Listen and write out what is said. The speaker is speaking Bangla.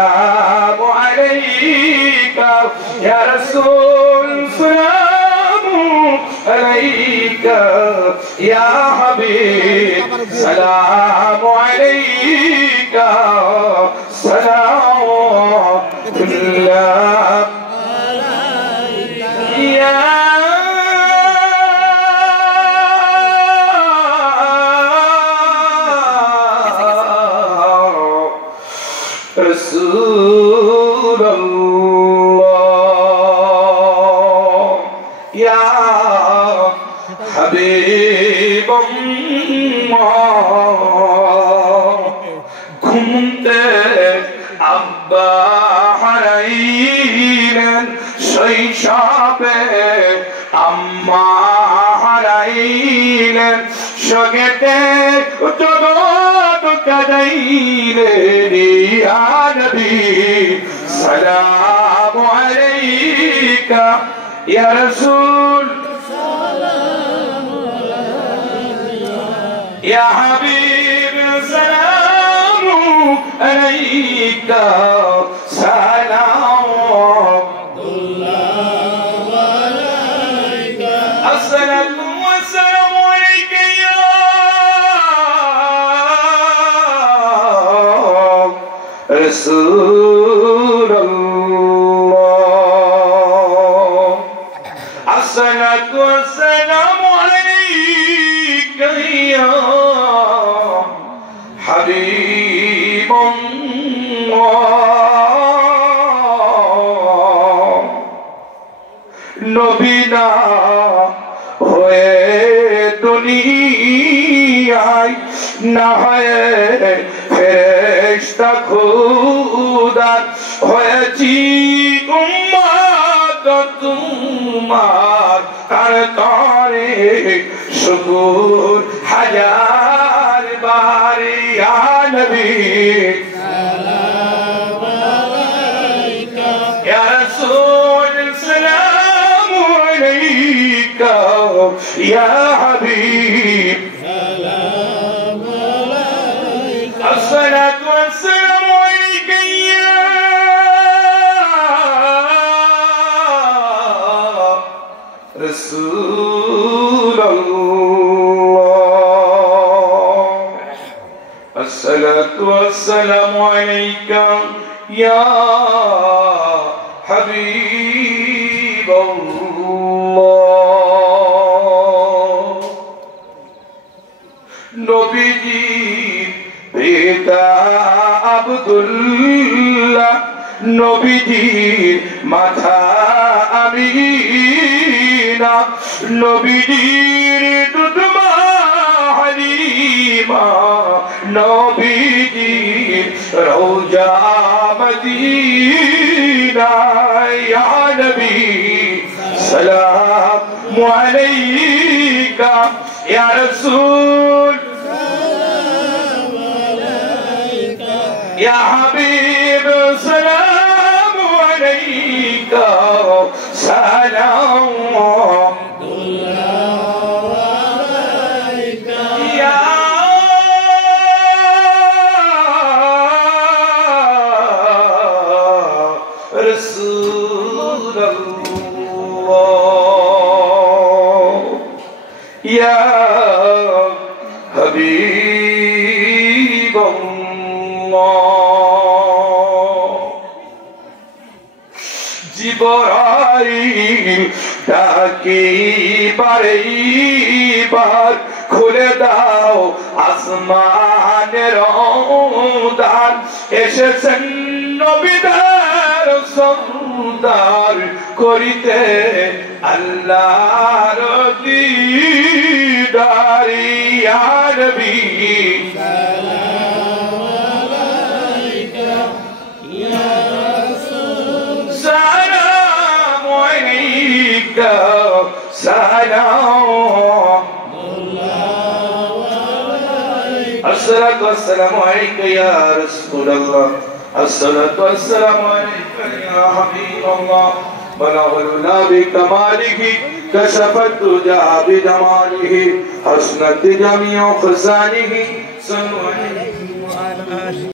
السلام عليك يا رسول سلام عليك يا حبيب سلام عليك سلام الله يا رسول الله يا حبيب الله ঘুমতে আব্বা হারাইলেন শৈশবে আম্মা হারাইলেন সগেতে জগৎ কাদাইলেন ইয়া নবী সালামু আলাইকা ইয়া রাসূল সালামু আলাইকা ইয়া হাবিব সালামু আলাইকা সালামু আলাইকা আসসালাতু ওয়াসসালামু আলাইকা ইয়া রাসূলুল্লাহ আসসালাতু ওয়াসসালামু আলাইকা ইয়া হাবিবাল্লাহ নবী না হয়ে দুনিয়ায় না হয়ে ফেরেশতা খুদার হয়েছি উম্মত তোমার তার তরে শুকর হাজার বার ইয়া নবী সালাম আলাইকা ইয়া রাসূল সালাম আলাইকা ইয়া হাবিব সালাম আলাইকা আসসালাতু ওয়াসসালামু আলাইকা ইয়া রাসূলুল্লাহ আসসালাতু ওয়াসসালামু আলাইকা ইয়া হাবিবাল্লাহ নবীজি পিতা আব্দুল্লাহ নবীজির মাথা আমিনা নবীজির দুধমা হালিমা নবীজির রওজা মদিনা ইয়া নবী সালামু আলাইকা ইয়া রাসূল সালামু আলাইকা ইয়া হাবিব সালামু আলাইকা সালামু يا حبيب الله জিবরাইল ডাকি বারবার খুলে দাও আসমানের দ্বার এসেছেন নবীদের সরদার করিতে আল্লাহর দিদার ইয়া নবী সালাম আলাইকা ইয়া রাসূল সালাম আলাইকা সালাম الصلاة والسلام عليك يا رسول الله الصلاة والسلام عليك يا حبيب الله بلغ العلا بكماله كشف الدجى بجماله حسنت جميع خصاله صلوا عليه وعلى آله